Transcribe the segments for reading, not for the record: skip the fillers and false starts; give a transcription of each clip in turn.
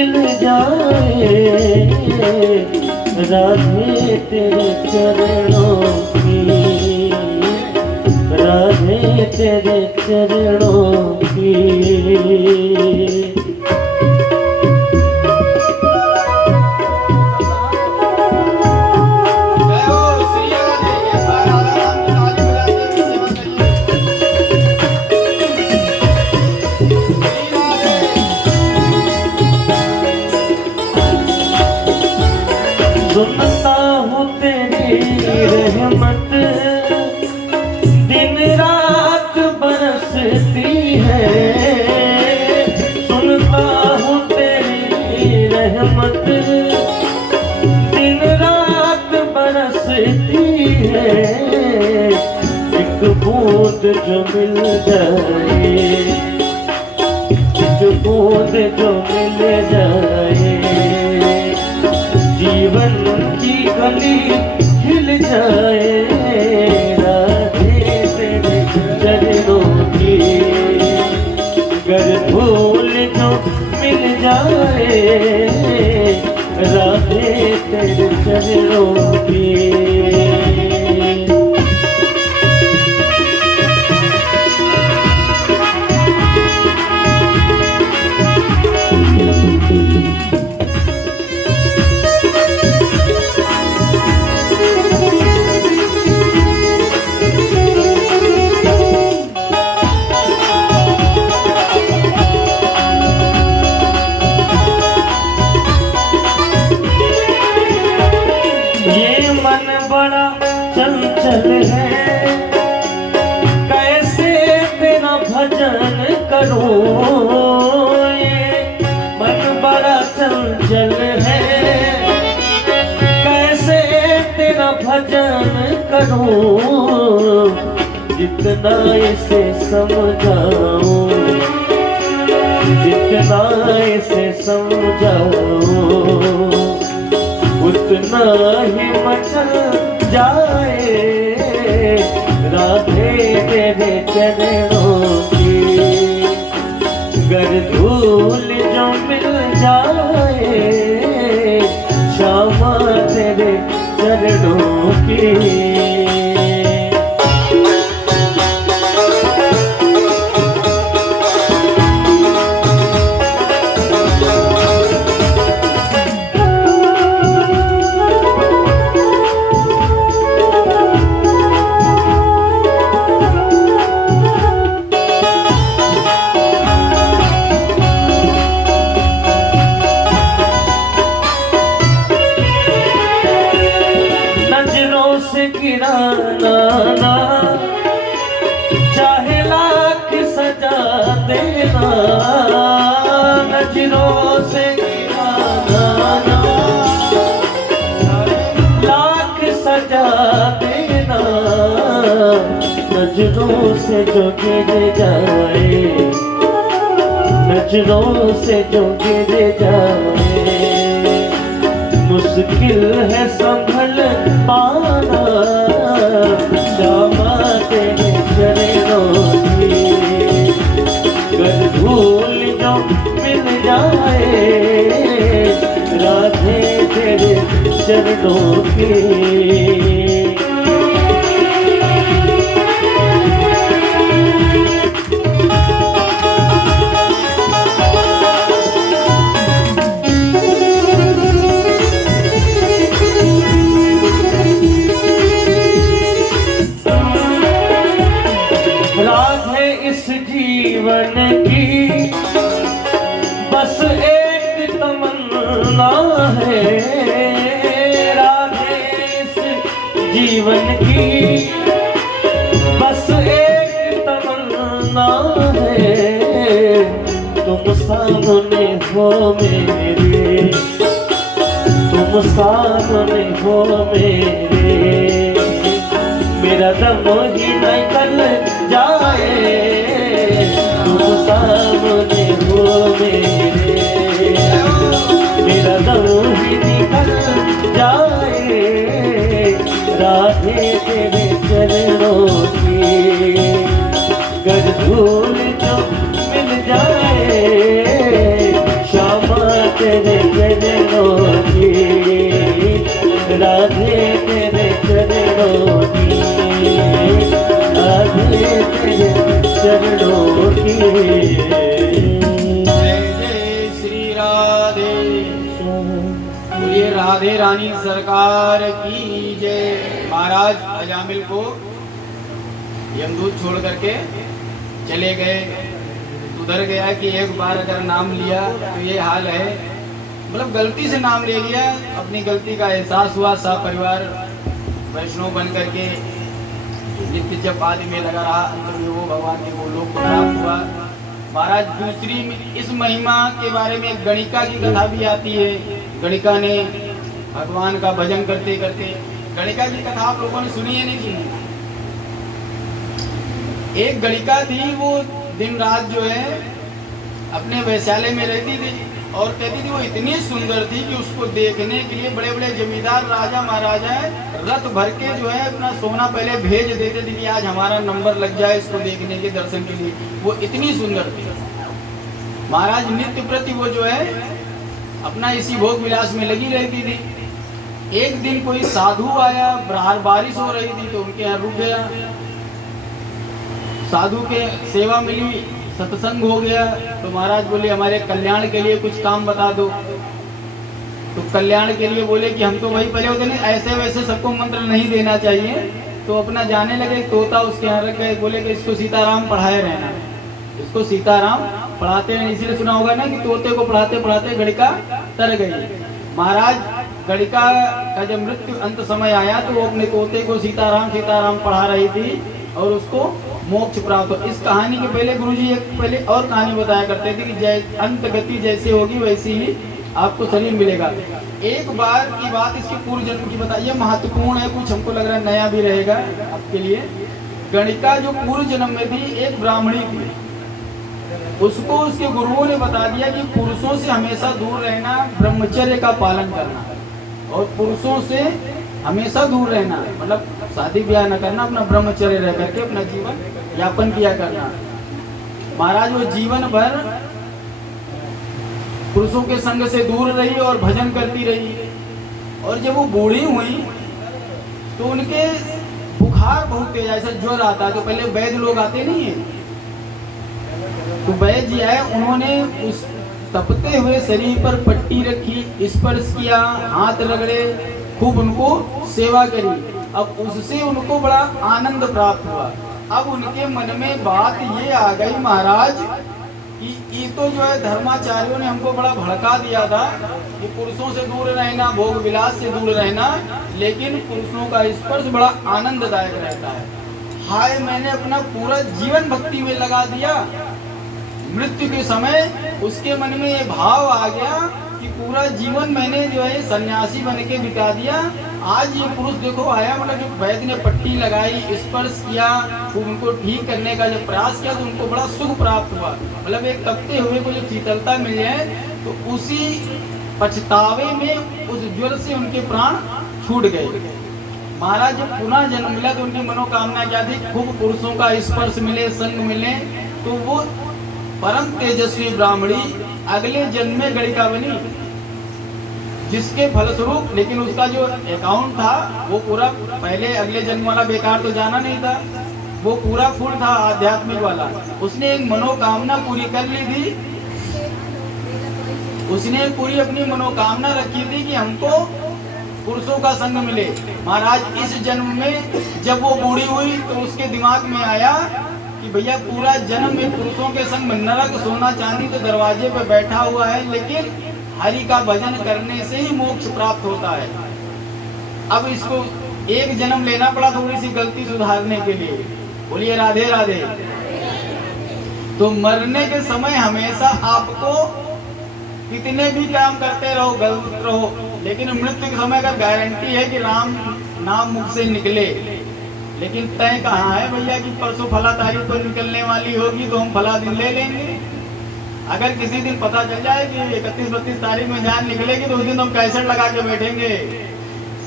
मिल जाए, राधे तेरे चरणों की, राधे तेरे चरणों की। सुनता हूँ तेरी रहमत दिन रात बरसती है, सुनता हूँ तेरी रहमत दिन रात बरसती है। एक बूंद जो मिल जाए, एक बूंद जो मिल जाए, जीवन की गली खिल जाए, राधे तेरे चरणों की। गर फूल जो मिल जाए, राधे तेरे चरणों की। बड़ा चंचल है, कैसे तेरा भजन करूं, ये मन बड़ा चंचल है, कैसे तेरा भजन करूं। जितना इसे समझाऊं, जितना इसे समझाऊं, उतना ही मचल जाए, राधे तेरे चरणों की। गर धूल जो मिल जाए, श्यामा तेरे चरणों की। गिराना ना चाहे लाख सजा देना, नजरों से गिराना ना लाख सजा देना। नजरों से जो गिर जाए, नजरों से जो गिर जाए, मुश्किल है संभल पाना, श्यामा तेरे चरणों की। गर धूल जो मिल जाए, राधे तेरे चरणों की। इस जीवन की बस एक तमन्ना है, राधे इस जीवन की बस एक तमन्ना है। तुम सामने हो मेरे, तुम सामने हो मेरा दम ही निकल जाए। तुम सामने हो मेरा दम ही निकल जाए। राधे तेरे चरणों की गर धूल जो मिल जाए, श्यामा तेरे चरणों की, राधे तेरे चरणों की, राधे तेरे चरणों की। जय जय श्री राधे। बोलिए राधे रानी सरकार की जय। महाराज अजामिल को यमदूत छोड़ करके चले गए। सुधर गया कि एक बार अगर नाम लिया तो ये हाल है, मतलब गलती से नाम ले लिया, अपनी गलती का एहसास हुआ। सब परिवार वैष्णव बन करके नित्य जब आदि में लगा रहा, अंतर में वो भगवान के वो लोग को प्राप्त हुआ। महाराज दूसरी इस महिमा के बारे में गणिका की कथा भी आती है। गणिका ने भगवान का भजन करते करते, गणिका की कथा आप लोगों ने सुनी है नहीं सुनी? एक गणिका थी, वो दिन रात जो है अपने वैश्यालय में रहती थी और कहती थी वो इतनी सुंदर थी कि उसको देखने के लिए बड़े बड़े जमींदार राजा महाराजा रथ भर के जो है अपना सोना पहले भेज देते थे कि आज हमारा नंबर लग जाए इसको देखने के दर्शन के लिए। वो इतनी सुंदर थी। महाराज नित्य प्रति वो जो है अपना इसी भोग विलास में लगी रहती थी। एक दिन कोई साधु आया, बारिश हो रही थी तो उनके यहाँ रुक गया। साधु के सेवा मिली, सत्संग हो गया तो महाराज बोले हमारे कल्याण के लिए कुछ काम बता दो। तो कल्याण के लिए बोले कि हम तो वही पहले होते नहीं, ऐसे वैसे सबको मंत्र नहीं देना चाहिए। तो अपना जाने लगे, तोता उसके यहाँ रख गए, बोले कि इसको सीताराम पढ़ाए रहना, इसको सीताराम पढ़ाते रहना। इसीलिए सुना होगा ना कि तोते को पढ़ाते पढ़ाते गणिका तर गई। महाराज गणिका का जब मृत्यु अंत समय आया तो वो अपने तोते को सीताराम सीताराम पढ़ा रही थी और उसको मोक्ष प्राप्त हो। इस कहानी के पहले गुरुजी एक पहले और कहानी बताया करते थे कि अंत गति जैसे होगी वैसी ही आपको शरीर मिलेगा। एक बार की बात इसके पूर्व जन्म की बताइए, महत्वपूर्ण है, कुछ हमको लग रहा है नया भी रहेगा आपके लिए। गणिका जो पूर्व जन्म में थी एक ब्राह्मणी थी, उसको उसके गुरुओं ने बता दिया कि पुरुषों से हमेशा दूर रहना, ब्रह्मचर्य का पालन करना और पुरुषों से हमेशा दूर रहना, मतलब शादी ब्याह न करना, अपना ब्रह्मचर्य रह करके अपना जीवन यापन किया करना। महाराज वो जीवन भर पुरुषों के संग से दूर रही और भजन करती रही। और जब वो बूढ़ी हुई तो उनके बुखार बहुत तेज, ऐसा ज्वर आता है तो पहले वैद्य लोग आते नहीं है, तो वैद्य जी आए, उन्होंने उस तपते हुए शरीर पर पट्टी रखी, स्पर्श किया, हाथ रगड़े, खूब उनको सेवा करी। अब उससे उनको बड़ा आनंद प्राप्त हुआ। अब उनके मन में बात ये आ गई महाराज कि ये तो जो है धर्माचार्यों ने हमको बड़ा भड़का दिया था कि पुरुषों से दूर रहना, भोग विलास से दूर रहना, लेकिन पुरुषों का स्पर्श बड़ा आनंददायक रहता है। हाय, मैंने अपना पूरा जीवन भक्ति में लगा दिया। मृत्यु के समय उसके मन में ये भाव आ गया कि पूरा जीवन मैंने जो है सन्यासी बन के बिता दिया। आज ये पुरुष देखो आया, मतलब जब वैद्य ने पट्टी लगाई, स्पर्श किया, उनको ठीक करने का जब प्रयास किया तो उनको बड़ा सुख प्राप्त हुआ। मतलब एक तपते हुए को जब शीतलता मिल जाए तो उसी पछतावे में उस ज्वर से उनके प्राण छूट गए। महाराज जब पुनः जन्म मिला तो उनकी मनोकामना क्या थी? खूब पुरुषों का स्पर्श मिले, संग मिले। तो वो परम तेजस्वी ब्राह्मणी अगले जन्म में गणिका बनी, जिसके फलस्वरूप, लेकिन उसका जो अकाउंट था वो पूरा पहले अगले जन्म वाला बेकार तो जाना नहीं था, वो पूरा फुल था आध्यात्मिक वाला। उसने एक मनोकामना पूरी कर ली थी, उसने पूरी अपनी मनोकामना रखी थी कि हमको पुरुषों का संग मिले। महाराज इस जन्म में जब वो बूढ़ी हुई तो उसके दिमाग में आया कि भैया पूरा जन्म में पुरुषों के संग नरक सोना चांदी तो दरवाजे पे बैठा हुआ है, लेकिन हरि का भजन करने से ही मोक्ष प्राप्त होता है। अब इसको एक जन्म लेना पड़ा थोड़ी सी गलती सुधारने के लिए। बोलिए राधे राधे। तो मरने के समय हमेशा आपको कितने भी काम करते रहो, गलत रहो, लेकिन मृत्यु के समय का गारंटी है कि राम नाम मुख से निकले। लेकिन तय कहाँ है भैया कि परसों फला तारीख को निकलने वाली होगी तो हम फला दिन ले लेंगे। अगर किसी दिन पता चल जाए कि 31-32 तारीख में जान निकलेगी तो उस दिन हम कैसेट लगा के बैठेंगे,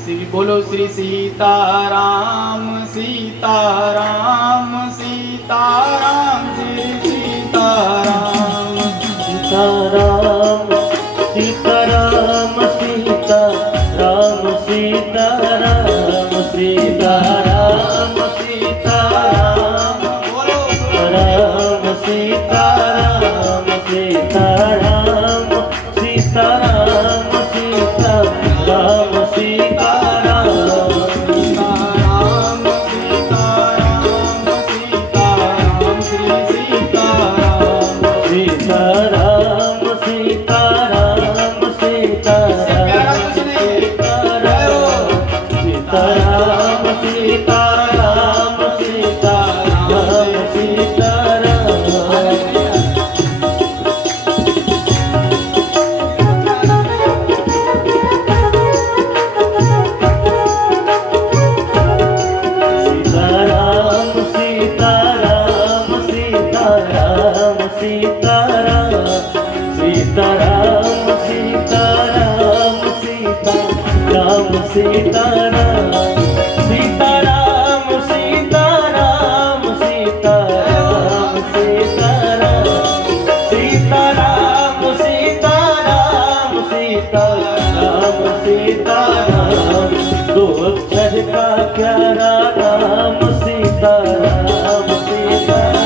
श्री बोलो श्री सीताराम सीताराम सीताराम श्री सीताराम सीताराम सीता सीता राम सीता राम सीता राम सीताराम सीताराम सीताराम श्री सीताराम। सीताराम सीताराम प्यारा सीताराम कुछ नहीं है। सीताराम सीताराम सीताराम सीताराम। सीताराम सीताराम सीताराम सीताराम सीताराम सीताराम सीताराम सीताराम सीताराम सीताराम सीताराम सीताराम सीताराम सीताराम सीताराम दो अक्षर का प्यारा नाम सीताराम सीताराम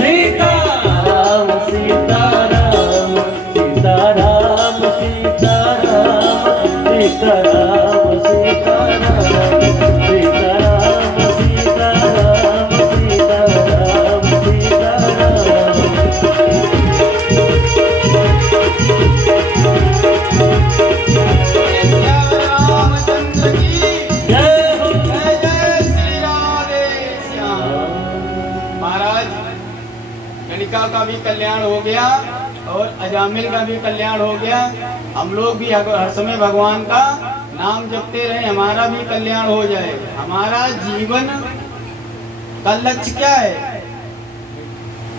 सीताराम सीताराम सीताराम सीताराम सीताराम सीताराम सीताराम सीताराम सीताराम रामचंद्र की जय हो। जय जय श्री राधे श्याम। महाराज गणिका का भी कल्याण हो गया और अजामिल का भी कल्याण हो गया। हम लोग भी हर समय भगवान का नाम जपते रहे, हमारा भी कल्याण हो जाए। हमारा जीवन का लक्ष्य क्या है?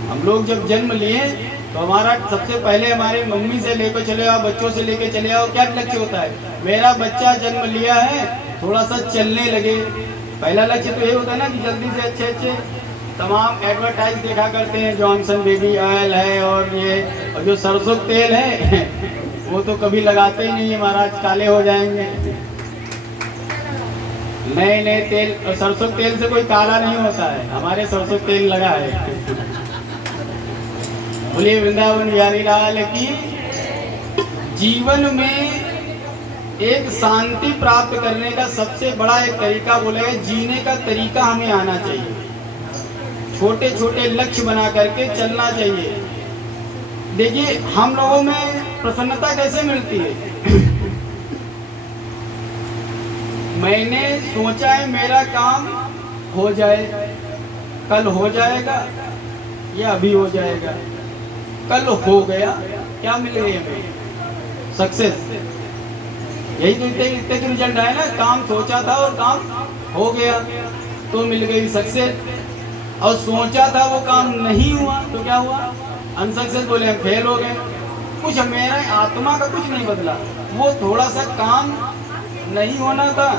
हम लोग जब जन्म लिए तो हमारा सबसे पहले हमारे मम्मी से लेकर चले आओ, बच्चों से लेकर चले आओ, क्या लक्ष्य होता है? मेरा बच्चा जन्म लिया है, थोड़ा सा चलने लगे। पहला लक्ष्य तो ये होता है ना कि जल्दी से अच्छे अच्छे तमाम एडवर्टाइज देखा करते हैं, जॉनसन बेबी ऑयल है और ये और जो सरसों तेल है वो तो कभी लगाते ही नहीं है महाराज, काले हो जाएंगे। नए नए तेल, और सरसों तेल से कोई काला नहीं होता है, हमारे सरसों तेल लगा है। बोलिए वृंदावन बिहारी लाल की। जीवन में एक शांति प्राप्त करने का सबसे बड़ा एक तरीका बोलेगा, जीने का तरीका हमें आना चाहिए। छोटे छोटे लक्ष्य बना करके चलना चाहिए। देखिए हम लोगों में प्रसन्नता कैसे मिलती है? मैंने सोचा है मेरा काम हो जाए, कल हो जाएगा या अभी हो जाएगा। कल हो गया, क्या मिल गई हमें? सक्सेस। यही तो इतने के रिजल्ट आए ना, काम सोचा था और काम हो गया तो मिल गई सक्सेस, और सोचा था वो काम नहीं हुआ तो क्या हुआ? अनसक्सेस। बोले हम फेल हो गए। कुछ मेरा आत्मा का कुछ नहीं बदला, वो थोड़ा सा काम नहीं होना था,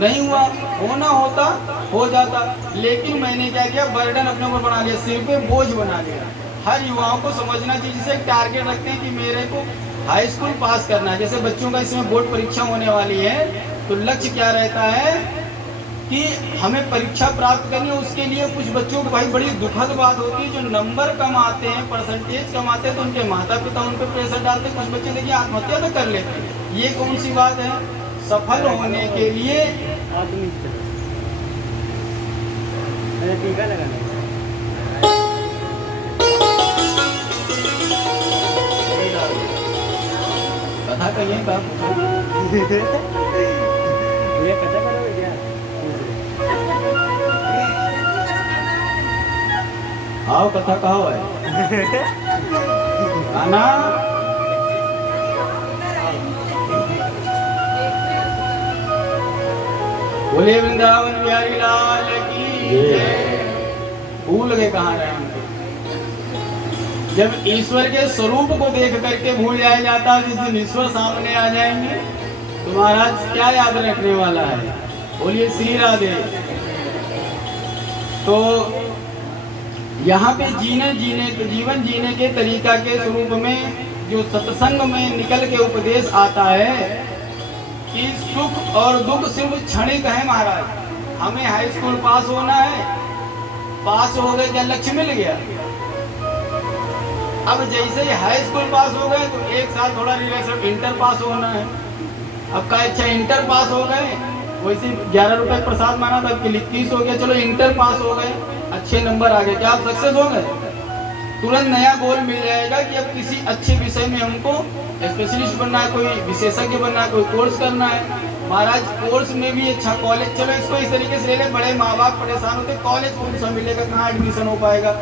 नहीं हुआ, होना होता हो जाता। लेकिन मैंने क्या किया, बर्डन अपने ऊपर बना लिया, सिर पे बोझ बना लिया। हर युवाओं को समझना चाहिए, जिसे टारगेट रखते हैं कि मेरे को हाई स्कूल पास करना है। जैसे बच्चों का इसमें बोर्ड परीक्षा होने वाली है, तो लक्ष्य क्या रहता है कि हमें परीक्षा प्राप्त करनी है। उसके लिए कुछ बच्चों को भाई बड़ी दुखद बात होती है, जो नंबर कम आते हैं, परसेंटेज कम आते हैं, तो उनके माता पिता उन पर प्रेशर डालते हैं। कुछ बच्चे देखिए आत्महत्या तक कर लेते हैं। ये कौन सी बात है? सफल होने के लिए आदमी टीका लगाना। कथा कहिए बाप। ये कथा करोगे क्या? आओ कथा कहो है गाना। बोले वृंदावन बिहारी लाल की जय। भूल गए कहाँ रहे हम? जब ईश्वर के स्वरूप को देख करके भूल जाया जाता है, जिस दिन ईश्वर सामने आ जाएंगे तो महाराज क्या याद रखने वाला है? बोलिए श्री राधे। तो यहाँ पे जीवन जीने के तरीका के स्वरूप में जो सत्संग में निकल के उपदेश आता है कि सुख और दुख सिर्फ क्षणिक है महाराज। हमें हाई स्कूल पास होना है, पास हो गए, क्या लक्ष्य मिल गया? अब जैसे ही हाई स्कूल पास हो गए तो एक साल थोड़ा रिलैक्स, अब इंटर पास होना है। अब का अच्छा इंटर पास हो गए, वैसे 11 रुपए प्रसाद माना था, 21 हो गया, चलो इंटर पास हो गए, अच्छे नंबर आ गए, क्या आप सक्सेस हो गए? तुरंत नया गोल मिल जाएगा कि अब किसी अच्छे विषय में हमको स्पेशलिस्ट बनना है, कोई विशेषज्ञ बनना है, कोई कोर्स करना है। महाराज कोर्स में भी अच्छा कॉलेज, चलो इसको इस तरीके से ले लें, बड़े माँ बाप परेशान होते कॉलेज कौन सा मिलेगा, कहाँ एडमिशन हो पाएगा।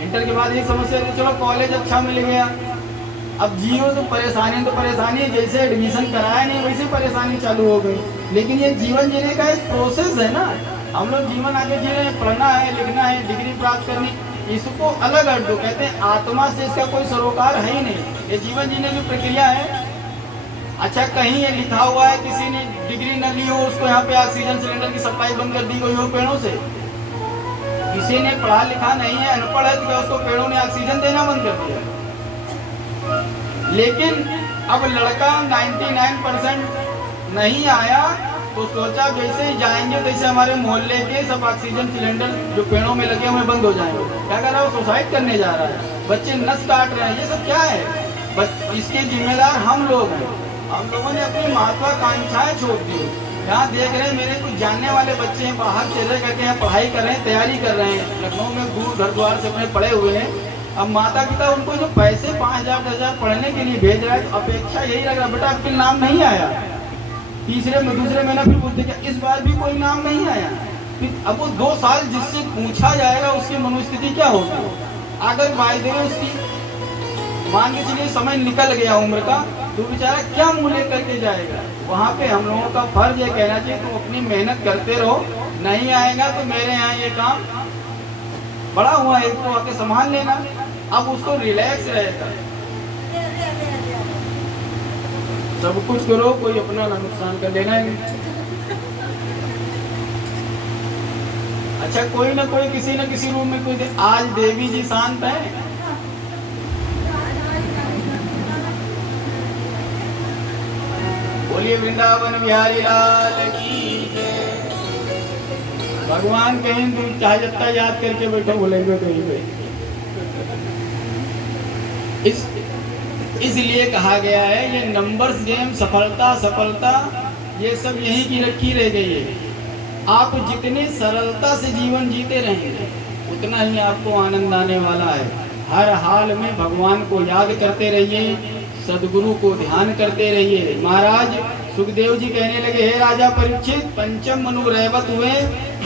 इंटर के बाद ये समस्या है, चलो कॉलेज अच्छा मिल गया, अब जियो तो परेशानी है, जैसे एडमिशन कराया नहीं वैसे परेशानी चालू हो गई। लेकिन ये जीवन जीने का एक प्रोसेस है ना, हम लोग जीवन आगे जी रहे हैं, पढ़ना है, लिखना है, डिग्री प्राप्त करनी, इसको अलग हट दो। कहते हैं आत्मा से इसका कोई सरोकार है ही नहीं, ये जीवन जीने की प्रक्रिया है। अच्छा कहीं ये लिखा हुआ है किसी ने डिग्री न ली हो, उसको यहाँ पे ऑक्सीजन सिलेंडर की सप्लाई बंद कर दी गई हो पेड़ों से? किसी ने पढ़ा लिखा नहीं है, अनपढ़ है, तो क्या उसको पेड़ों ने ऑक्सीजन देना बंद कर दिया? लेकिन अब लड़का 99% नहीं आया तो सोचा जैसे ही जाएंगे तैसे हमारे मोहल्ले के सब ऑक्सीजन सिलेंडर जो पेड़ों में लगे हुए बंद हो जाएंगे। क्या कर रहा है वो? सुसाइड करने जा रहा है, बच्चे नस काट रहे हैं, ये सब क्या है? इसके जिम्मेदार हम लोग हैं। हम लोगों ने अपनी महत्वाकांक्षाएं छोड़ दी। यहाँ देख रहे हैं मेरे कुछ जानने वाले बच्चे हैं, बाहर चले करके यहाँ पढ़ाई कर रहे हैं, तैयारी कर रहे हैं, लखनऊ में दूर घर द्वार से अपने पढ़े हुए हैं। अब माता पिता उनको जो पैसे 5,000 10,000 पढ़ने के लिए भेज रहा है, तो अपेक्षा यही लग रहा है, बेटा आपके नाम नहीं आया। तीसरे में दूसरे महीना फिर पूछते क्या इस बार भी कोई नाम नहीं आया? अब वो 2 साल जिससे पूछा जाएगा उसकी मनोस्थिति क्या होगी? अगर वायदे उसकी मान के चलिए समय निकल गया उम्र का, तो बेचारा क्या मुँह ले करके जाएगा? वहाँ पे हम लोगों का फर्ज ये कहना चाहिए तुम अपनी मेहनत करते रहो, नहीं आएगा तो मेरे यहाँ ये काम बड़ा हुआ है, इसको आके संभाल लेना। अब उसको रिलैक्स रहेगा, सब कुछ करो, कोई अपना ना नुकसान कर लेना है। अच्छा कोई ना कोई किसी न किसी रूम में कोई आज देवी जी शांत है, बोलिए वृंदावन बिहारी लाल की जय। भगवान कहीं तुम चाहे जितना याद करके बैठो बोलेंगे कहीं पे। इसलिए कहा गया है ये नंबर्स गेम, सफलता ये सब यहीं की रखी रह गई है। आप जितने सरलता से जीवन जीते रहेंगे उतना ही आपको आनंद आने वाला है। हर हाल में भगवान को याद करते रहिए, सदगुरु को ध्यान करते रहिए। महाराज सुखदेव जी कहने लगे, हे राजा परीक्षित, पंचम मनु रैवत हुए,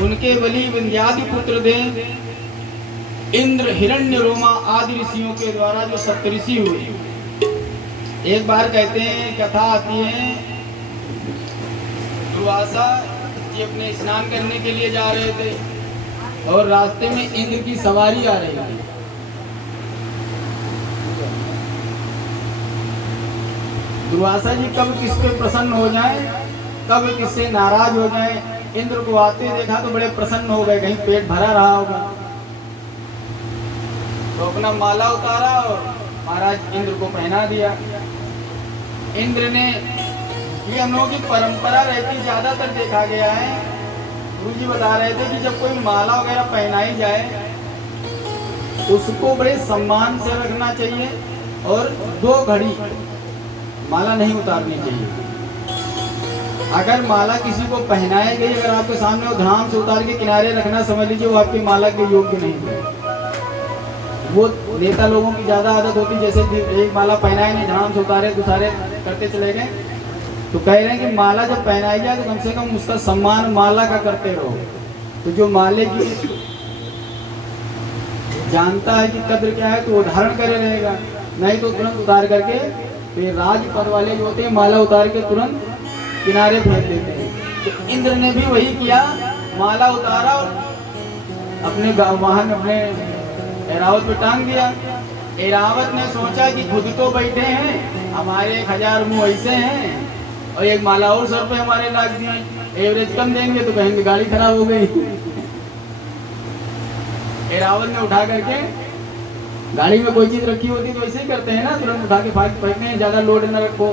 उनके बलि विंध्यादि पुत्र दे, इंद्र हिरण्य रोमा आदि ऋषियों के द्वारा जो सप्तऋषि हुए। एक बार कहते हैं कथा आती है, दुर्वासा जी अपने स्नान करने के लिए जा रहे थे और रास्ते में इंद्र की सवारी आ रही थी। दुर्वासा जी कब किस पे प्रसन्न हो जाए, कब किससे नाराज हो जाए। इंद्र को आते देखा तो बड़े प्रसन्न हो गए, कहीं पेट भरा रहा होगा, तो अपना माला उतारा और महाराज इंद्र को पहना दिया। इंद्र ने, ये हम लोगों की परंपरा रहती, ज्यादातर देखा गया है, गुरु जी बता रहे थे कि जब कोई माला वगैरह पहनाई जाए उसको बड़े सम्मान से रखना चाहिए और 2 घड़ी माला नहीं उतारनी चाहिए। अगर माला किसी को पहनाई गई, अगर आपके सामने वो ध्यान से उतार के किनारे रखना, समझ लीजिए वो आपकी माला के योग्य नहीं है। वो नेता लोगों की ज्यादा आदत होती, जैसे एक माला पहनाए नहीं, ध्यान से उतारे, दूसरे करते चले गए। तो कह रहे हैं कि माला जब पहनाई जाए तो कम से कम उसका सम्मान माला का करते रहो। तो जो माले की जानता है कि कद्र क्या है तो वो धारण करे रहेगा, नहीं तो तुरंत उतार करके, तो राज पद वाले जो होते हैं माला उतार के तुरंत किनारे फेंक देते हैं। तो इंद्र ने भी वही किया, माला उतारा और अपने वाहन अपने ऐरावत पे टांग दिया। ऐरावत ने सोचा कि खुद तो बैठे हैं, हमारे 1000 मुंह ऐसे हैं और एक माला और सर पे हमारे लाग दिए, एवरेज कम देंगे तो कहेंगे गाड़ी खराब हो गई। ऐरावत ने उठा करके, गाड़ी में कोई चीज रखी होती तो ऐसे ही करते हैं ना, तुरंत उठा के फेंकते हैं, ज्यादा लोड न रखो।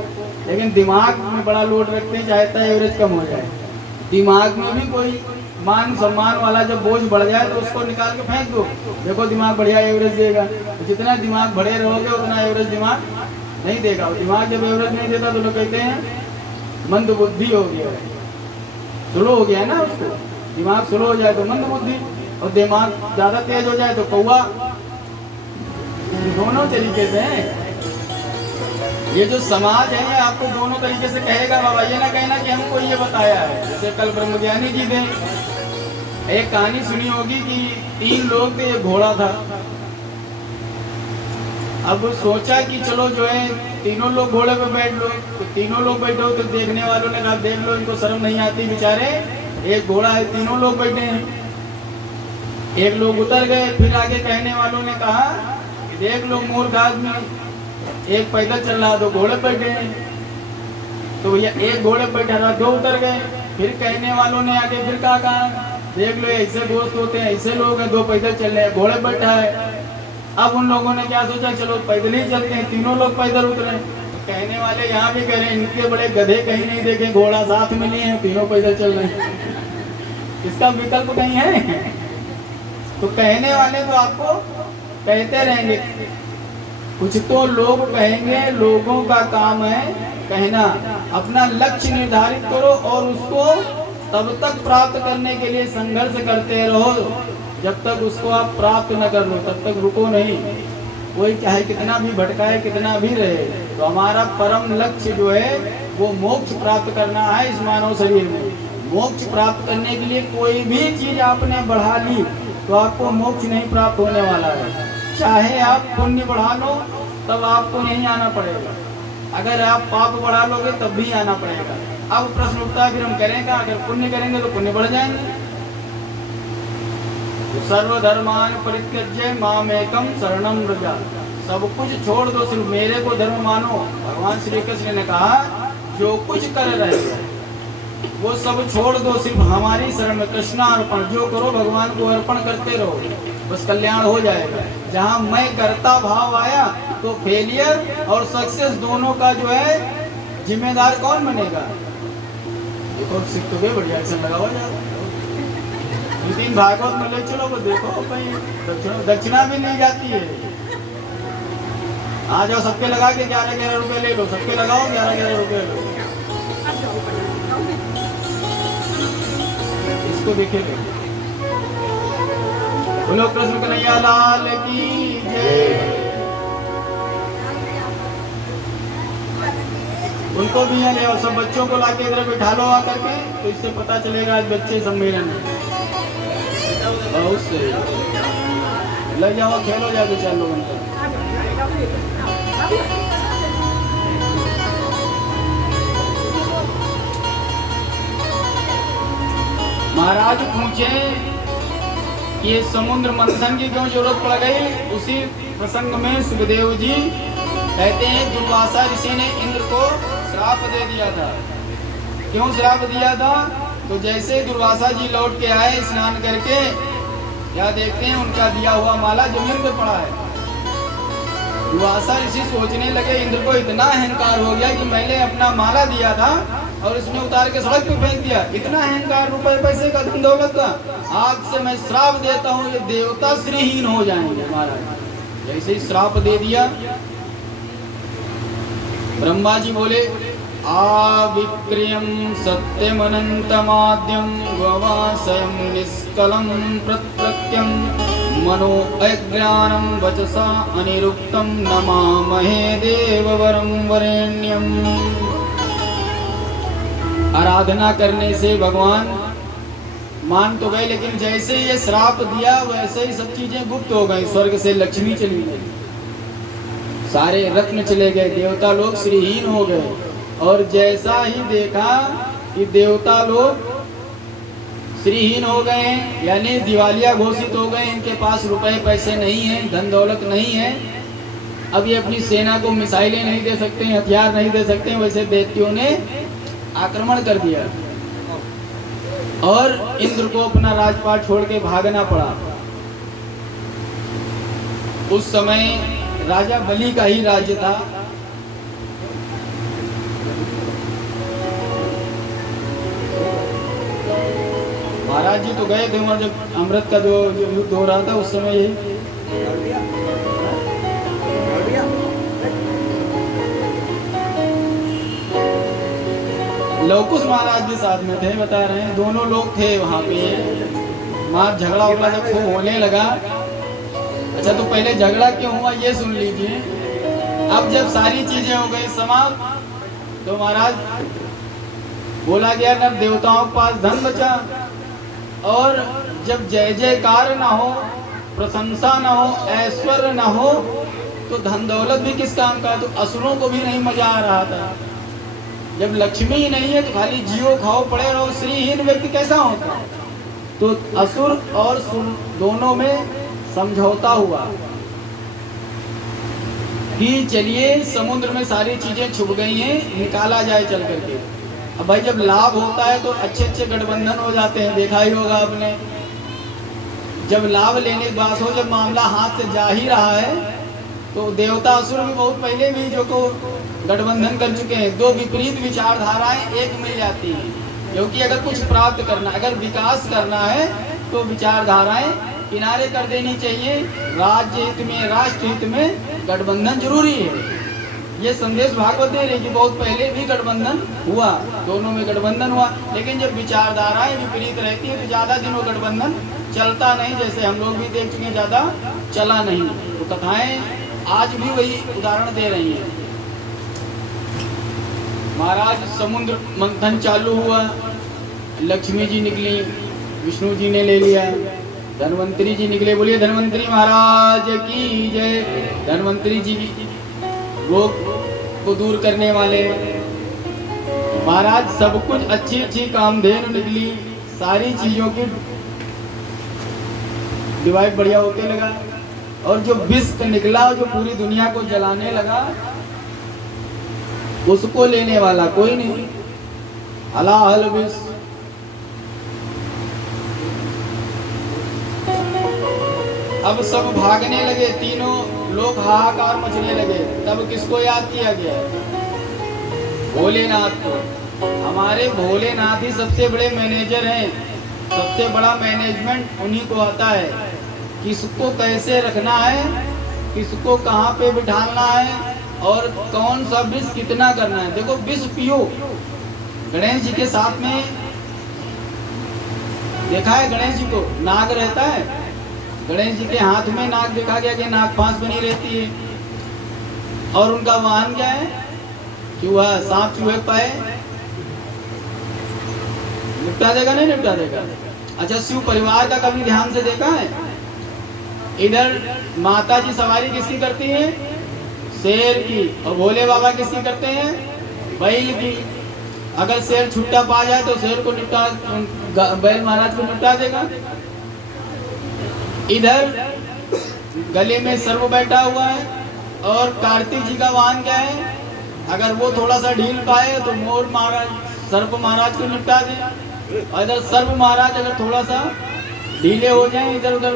लेकिन दिमाग में बड़ा लोड रखते हैं, चाहता है एवरेज कम हो जाए। दिमाग में भी कोई मान सम्मान वाला जब बोझ बढ़ जाए तो उसको निकाल के फेंक दो। देखो दिमाग बढ़िया एवरेज देगा। जितना दिमाग बढ़े रहोगे उतना एवरेज दिमाग नहीं देगा। और दिमाग जब एवरेज नहीं देता तो लोग कहते हैं मंद बुद्धि हो गया, स्लो हो गया ना। उसको दिमाग स्लो हो जाए तो मंद बुद्धि, और दिमाग ज्यादा तेज हो जाए तो कौवा। दोनों तरीके से है। ये जो समाज है ये आपको दोनों तरीके से कहेगा बाबा। ये ना कहना कि हमको ये बताया है। जैसे कल ब्रह्मज्ञानी जी ने एक कहानी सुनी होगी कि 3 लोग थे, एक घोड़ा था। अब सोचा कि चलो जो है तीनों लोग घोड़े पे बैठ लो। तो तीनों लोग बैठे हो तो देखने वालों ने कहा देख लो इनको शर्म नहीं आती बेचारे, एक घोड़ा है तीनों लोग बैठे हैं। एक लोग उतर गए। फिर आगे कहने वालों ने कहा कि देख लो मूर्ख आदमी, एक पैदल चल रहा, 2 घोड़े बैठे हैं। तो भैया एक घोड़े बैठा रहा, 2 उतर गए। फिर कहने वालों ने आगे फिर कहा देख लो ऐसे दोस्त होते हैं, ऐसे लोग हैं, 2 पैदल चल रहे हैं, घोड़े बैठा है। अब उन लोगों ने क्या सोचा चलो पैदल ही चलते हैं। तीनों लोग पैदल उतरे। कहने वाले यहाँ भी कह रहे हैं इनके बड़े गधे कहीं नहीं देखे, घोड़ा साथ में नहीं है, तीनों पैदल चल रहे हैं। इसका विकल्प कहीं है? तो कहने वाले तो आपको कहते रहेंगे। कुछ तो लोग कहेंगे, लोगों का काम है कहना। अपना लक्ष्य निर्धारित करो और उसको तब तक प्राप्त करने के लिए संघर्ष करते रहो जब तक उसको आप प्राप्त न कर लो, तब तक रुको नहीं। कोई चाहे कितना भी भटकाए, कितना भी रहे, तो हमारा परम लक्ष्य जो है वो मोक्ष प्राप्त करना है इस मानव शरीर में। मोक्ष प्राप्त करने के लिए कोई भी चीज आपने बढ़ा ली तो आपको मोक्ष नहीं प्राप्त होने वाला है। चाहे आप पुण्य बढ़ा लो तब आपको नहीं आना पड़ेगा, अगर आप पाप बढ़ा लोगे तब भी आना पड़ेगा। अब प्रश्न उठता है फिर हम करेंगे, अगर पुण्य करेंगे तो पुण्य बढ़ जाएंगे। तो सर्वधर्मान परित्यज्य मामेकम शरणम व्रज। सब कुछ छोड़ दो, सिर्फ मेरे को धर्म मानो। भगवान श्री कृष्ण ने कहा जो कुछ कर रहे हो वो सब छोड़ दो, सिर्फ हमारी शरण में कृष्णार्पण। जो करो भगवान को अर्पण करते रहो, बस कल्याण हो जाएगा। जहाँ मैं करता भाव आया तो फेलियर और सक्सेस दोनों का जो है जिम्मेदार कौन बनेगा? देखो सिख तो भी बढ़िया एक्शन लगा हुआ जाएगा। 3 भागवत में ले चलो, देखो भाई दक्षिणा भी नहीं जाती है। आ जाओ सबके लगा के 11-11 रुपए ले लो, सबके लगाओ 11-11 रुपए लो। इसको देखे बोलो कृष्ण कन्हैया लाल की जय। उनको भी यहाँ ले आओ, सब बच्चों को लाके इधर बिठा लो आकर के, तो इससे पता चलेगा आज बच्चे सम्मेलन है। बहुत सही, ले जाओ खेलो जाके 4 लोगों को। महाराज पूछे ये समुद्र मंथन की क्यों जरूरत पड़ गई? उसी प्रसंग में सुखदेव जी कहते हैं दुर्वासा ऋषि ने इंद्र को श्राप दे दिया था। क्यों श्राप दिया था? तो जैसे दुर्वासा जी लौट के आए स्नान करके, क्या देखते हैं उनका दिया हुआ माला जमीन पे पड़ा है। दुर्वासा ऋषि सोचने लगे इंद्र को इतना अहंकार हो गया कि मैंने अपना माला दिया था और इसने उतार के सड़क पे फेंक दिया। इतना अहंकार, रुपए पैसे का, धन दौलत का। आज से मैं श्राप देता हूँ ये देवता श्रीहीन हो जाएंगे। महाराज जैसे ही श्राप दे दिया, ब्रह्मा जी बोले आविक्रियम सत्यमनंतमाद्यम गवासयम निष्कलम प्रत्यक्यम मनो अज्ञानम वचसा अनिरुक्तम नमामहे देववरम वरेण्यम। आराधना करने से भगवान मान तो गए, लेकिन जैसे ये श्राप दिया वैसे ही सब चीजें गुप्त हो गई। स्वर्ग से लक्ष्मी चली गई, सारे रत्न चले गए, देवता लोग श्रीहीन हो गए। और जैसा ही देखा कि देवता लोग श्रीहीन हो गए, यानी दिवालिया घोषित हो गए, इनके पास रुपए पैसे नहीं है, धन दौलत नहीं है, अब ये अपनी सेना को मिसाइलें नहीं दे सकते, हथियार नहीं दे सकते, वैसे दैत्यों ने आक्रमण कर दिया और इंद्र को अपना राजपाट छोड़ के भागना पड़ा। उस समय राजा बलि का ही राज्य था। महाराज महाराज जी तो गए थे वहाँ, जब अमृत का जो युद्ध हो रहा था उस समय यही। लवकुश महाराज भी साथ में थे, बता रहे हैं दोनों लोग थे वहाँ पे। वहाँ झगड़ा उगड़ा जब खूब होने लगा। अच्छा तो पहले झगड़ा क्यों हुआ ये सुन लीजिए। अब जब सारी चीजें हो गई समाप्त तो महाराज बोला गया नर देवताओं के पास धन बचा, और जब जय जयकार ना हो, प्रशंसा ना हो, ऐश्वर्य ना हो तो धन दौलत भी किस काम का। तो असुरों को भी नहीं मजा आ रहा था। जब लक्ष्मी ही नहीं है तो खाली जियो खाओ पड़े रहो, श्रीहीन व्यक्ति कैसा होता। तो असुर और सुर दोनों में समझौता हुआ कि चलिए समुद्र में सारी चीजें छुप गई हैं, निकाला जाए चल करके। अब भाई जब लाभ होता है तो अच्छे अच्छे गठबंधन हो जाते हैं, देखा ही होगा आपने। जब लाभ लेने की बात हो, जब मामला हाथ से जा ही रहा है तो देवता असुर भी बहुत पहले भी जो को गठबंधन कर चुके हैं। दो विपरीत विचारधाराएं एक मिल जाती हैं, क्योंकि अगर कुछ प्राप्त करना, अगर विकास करना है तो विचारधाराएं किनारे कर देनी चाहिए। राज्य हित में, राष्ट्र हित में गठबंधन जरूरी है। ये संदेश भागवत दे रही कि बहुत पहले भी गठबंधन हुआ, दोनों में गठबंधन हुआ, लेकिन जब विचारधाराएं विपरीत रहती है तो ज्यादा दिन वो गठबंधन चलता नहीं। जैसे हम लोग भी देख चुके हैं, ज्यादा चला नहीं। तो कथाएं आज भी वही उदाहरण दे रही हैं। महाराज समुद्र मंथन चालू हुआ, लक्ष्मी जी निकली, विष्णु जी ने ले लिया, धन्वंतरी जी निकले। बोलिए धन्वंतरी महाराज की जय। धन्वंतरी जी रोग को दूर करने वाले महाराज, सब कुछ अच्छी अच्छी कामधेनु निकली, सारी चीजों की डिवाइड बढ़िया होते लगा। और जो विष निकला जो पूरी दुनिया को जलाने लगा, उसको लेने वाला कोई नहीं। अलाहल विष। अब सब भागने लगे, तीनों लोग हाहाकार मचने लगे। तब किसको याद किया गया? भोलेनाथ को। हमारे भोलेनाथ ही सबसे बड़े मैनेजर हैं। सबसे बड़ा मैनेजमेंट उन्हीं को आता है, किसको कैसे रखना है, किसको कहाँ पे बिठाना है और कौन सा विष कितना करना है। देखो विष पियो, गणेश जी के साथ में देखा है, गणेश जी को नाग रहता है, गणेश जी के हाथ में नाग देखा गया कि नाग फांस बनी रहती है। और उनका वाहन क्या है? चूहा। सांप चूहे पाए निपटा देगा नहीं निपटा देगा। अच्छा शिव परिवार का कभी ध्यान से देखा है? इधर माता जी सवारी किसकी करती है? शेर की। और भोले बाबा किसकी करते हैं? बैल की। अगर शेर छुट्टा पा जाए तो शेर को निपटा, बैल महाराज को निपटा देगा। इधर गले में सर्व बैठा हुआ है और कार्तिक जी का वाहन क्या है? अगर वो थोड़ा सा ढील पाए तो मोर महाराज, सर्प महाराज को निपटा दे। और इधर सर्प महाराज अगर थोड़ा सा ढीले हो जाए इधर उधर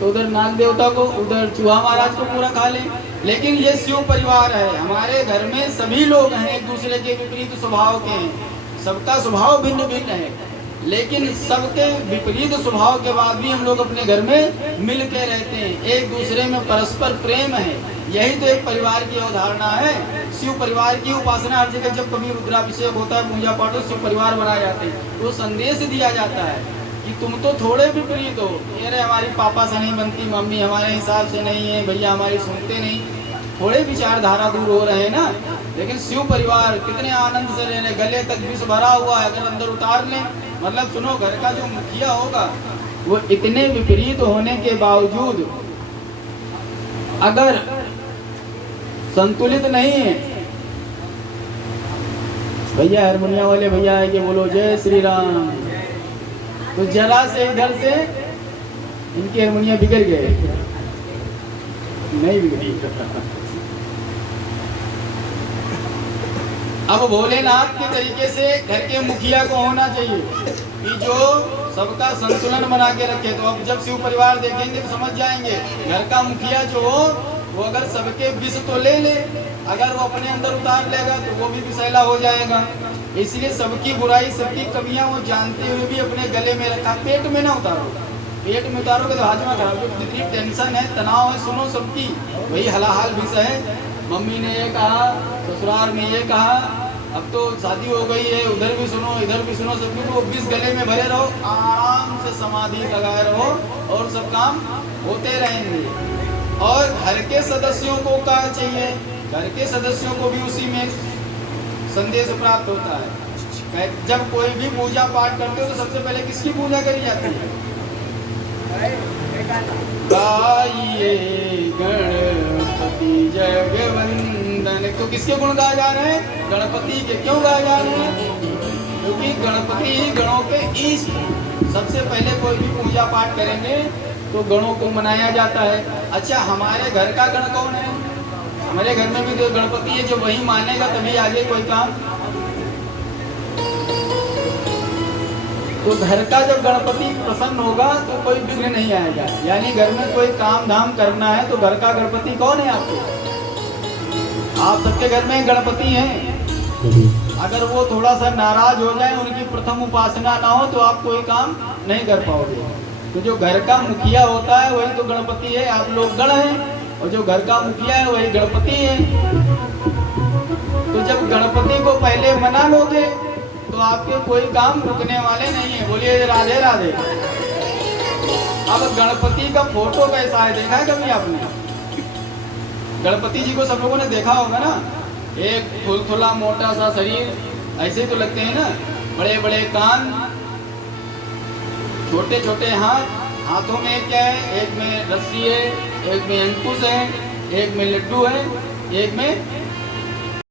तो उधर नाग देवता को, उधर चूहा महाराज को पूरा खा ले। लेकिन ये शिव परिवार है। हमारे घर में सभी लोग हैं एक दूसरे के विपरीत स्वभाव के हैं। सबका स्वभाव भिन्न भिन्न है, लेकिन सबके विपरीत स्वभाव के बाद भी हम लोग अपने घर में मिल के रहते हैं। एक दूसरे में परस्पर प्रेम है। यही तो एक परिवार की अवधारणा है। शिव परिवार की उपासना हर जगह, जब कभी रुद्राभिषेक होता है, पूजा पाठ, तो शिव परिवार बनाए जाते हैं। तो संदेश दिया जाता है कि तुम तो थोड़े विपरीत हो। अरे हमारी पापा से नहीं बनती, मम्मी हमारे हिसाब से नहीं है, भैया हमारी सुनते नहीं, थोड़े विचारधारा दूर हो रहे हैं ना। लेकिन शिव परिवार कितने आनंद से रह रहे, गले तक विष भरा हुआ है, अगर अंदर उतार लें, मतलब सुनो, घर का जो मुखिया होगा वो इतने विपरीत होने के बावजूद अगर संतुलित नहीं है, भैया हारमोनिया वाले भैया है कि बोलो जय श्री राम, तो जरा से इधर से इनके हारमोनिया बिगड़ गए, नहीं बिगड़ी। अब भोलेनाथ के तरीके से घर के मुखिया को होना चाहिए कि जो सबका संतुलन बना के रखे। तो अब जब शिव परिवार देखेंगे तो समझ जाएंगे, घर का मुखिया जो हो वो अगर सबके विष तो ले ले, अगर वो अपने अंदर उतार लेगा तो वो भी विषैला हो जाएगा। इसलिए सबकी बुराई, सबकी कमियां वो जानते हुए भी अपने गले में रखा। पेट में ना उतारो, पेट में उतारोगे तो हाजमा खराब। जो जितनी टेंशन है, तनाव है, सुनो सबकी। वही हलाहाल विषय है। मम्मी ने ये कहा, ससुराल में ये कहा, अब तो शादी हो गई है, उधर भी सुनो इधर भी सुनो, सबकी तो 20 गले में भरे रहो, आराम से समाधि लगाए रहो और सब काम होते रहेंगे। और घर के सदस्यों को क्या चाहिए? घर के सदस्यों को भी उसी में संदेश प्राप्त होता है। जब कोई भी पूजा पाठ करते हो तो सबसे पहले किसकी पूजा करी जाती है? गाइए गणपति जगवंदन। तो किसके गुण गाए जा रहे हैं? गणपति के। क्यों गाए जा रहे हैं? क्योंकि गणपति ही गणों के ईश। सबसे पहले कोई भी पूजा पाठ करेंगे तो गणों को मनाया जाता है। अच्छा, हमारे घर का गण कौन है? हमारे घर में भी तो गणपति है, जो वही मानेगा तभी आगे कोई काम। तो घर का जब गणपति प्रसन्न होगा तो कोई विघ्न नहीं आएगा। यानी घर में कोई काम धाम करना है तो घर का गणपति कौन है आपके? आप सबके घर में गणपति हैं। अगर वो थोड़ा सा नाराज हो जाए, उनकी प्रथम उपासना ना हो तो आप कोई काम नहीं कर पाओगे। तो जो घर का मुखिया होता है वही तो गणपति है। आप लोग गण हैं और जो घर का मुखिया है वही गणपति है। तो जब गणपति को पहले मना लोगे तो आपके कोई काम रुकने वाले नहीं है। बोलिए राधे राधे। अब गणपति का फोटो कैसा है, देखा है कभी आपने? गणपति जी को सब लोगों ने देखा होगा ना। एक थुलथुला मोटा सा शरीर, ऐसे तो लगते हैं ना। बड़े बड़े कान, छोटे छोटे हाथ, हाथों में क्या है? एक में रस्सी है, एक में अंकुश है, एक में लड्डू है, एक में